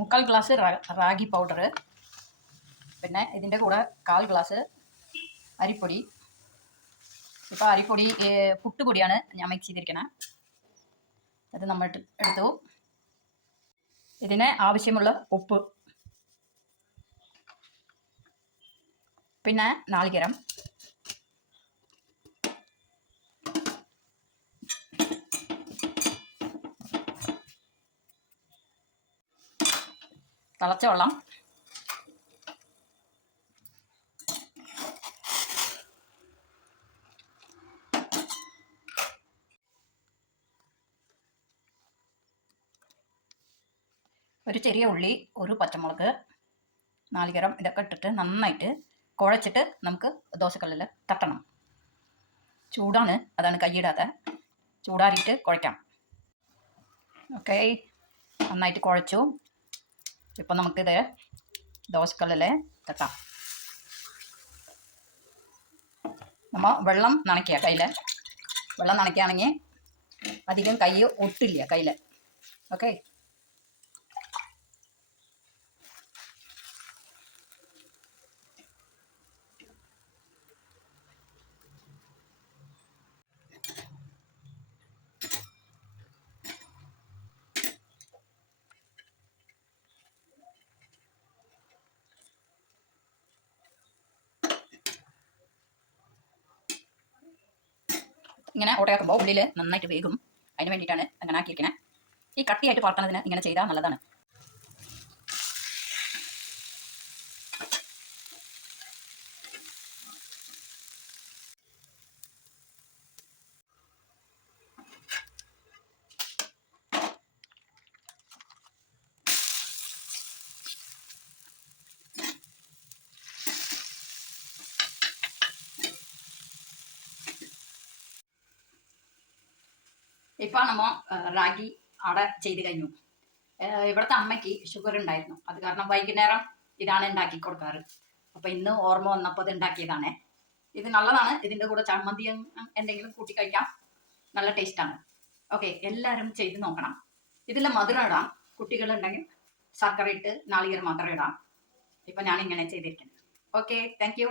മുക്കാൽ glass ragi powder, പിന്നെ ഇതിൻ്റെ കൂടെ 1/4 ഗ്ലാസ് അരിപ്പൊടി. ഇപ്പോൾ അരിപ്പൊടി പുട്ടുപൊടിയാണ് ഞാൻ മിക്സ് ചെയ്തിരിക്കുന്നത്. അത് നമ്മൾ എടുത്തു. ഇതിന് ആവശ്യമുള്ള ഉപ്പ്, പിന്നെ നാളികേരം, തിളച്ച വെള്ളം, ഒരു ചെറിയ ഉള്ളി, ഒരു പച്ചമുളക്, നാളികേരം, ഇതൊക്കെ ഇട്ടിട്ട് നന്നായിട്ട് കുഴച്ചിട്ട് നമുക്ക് ദോശക്കല്ലിൽ തട്ടണം. ചൂടാണ്, അതാണ് കൈയിടാത്ത. ചൂടാറിയിട്ട് കുഴയ്ക്കാം. ഓക്കെ, നന്നായിട്ട് കുഴച്ചു. ഇപ്പം നമുക്കിത് ദോശക്കല്ലിൽ തട്ടാം. നമ്മൾ വെള്ളം നനയ്ക്കുക കയ്യിൽ. വെള്ളം നനയ്ക്കുകയാണെങ്കിൽ അധികം കൈ ഒട്ടില്ല കയ്യിൽ. ഓക്കെ, ഇങ്ങനെ ഓട്ടയാക്കുമ്പോൾ ഉള്ളിൽ നന്നായിട്ട് വേഗം. അതിന് വേണ്ടിയിട്ടാണ് അങ്ങനെ ആക്കിയിരിക്കുന്നത്. ഈ കട്ടിയായിട്ട് പരത്തണതിന് ഇങ്ങനെ ചെയ്താൽ നല്ലതാണ്. ഇപ്പം നമ്മൾ റാഗി അട ചെയ്ത് കഴിഞ്ഞു. ഇവിടുത്തെ അമ്മയ്ക്ക് ഷുഗർ ഉണ്ടായിരുന്നു. അത് കാരണം വൈകുന്നേരം ഇതാണ് ഉണ്ടാക്കി കൊടുക്കാറ്. അപ്പം ഇന്ന് ഓർമ്മ വന്നപ്പോൾ ഇത് ഉണ്ടാക്കിയതാണ്. ഇത് നല്ലതാണ്. ഇതിൻ്റെ കൂടെ ചമ്മന്തി എന്തെങ്കിലും കൂട്ടി കഴിക്കാം. നല്ല ടേസ്റ്റാണ്. ഓക്കെ, എല്ലാവരും ചെയ്ത് നോക്കണം. ഇതിൽ മധുരം ഇടാം. കുട്ടികളുണ്ടെങ്കിൽ ശർക്കര ഇട്ട് നാളികേരം മാത്രം ഇടാം. ഇപ്പം ഞാനിങ്ങനെ ചെയ്തിരിക്കുന്നത്. Okay, thank you.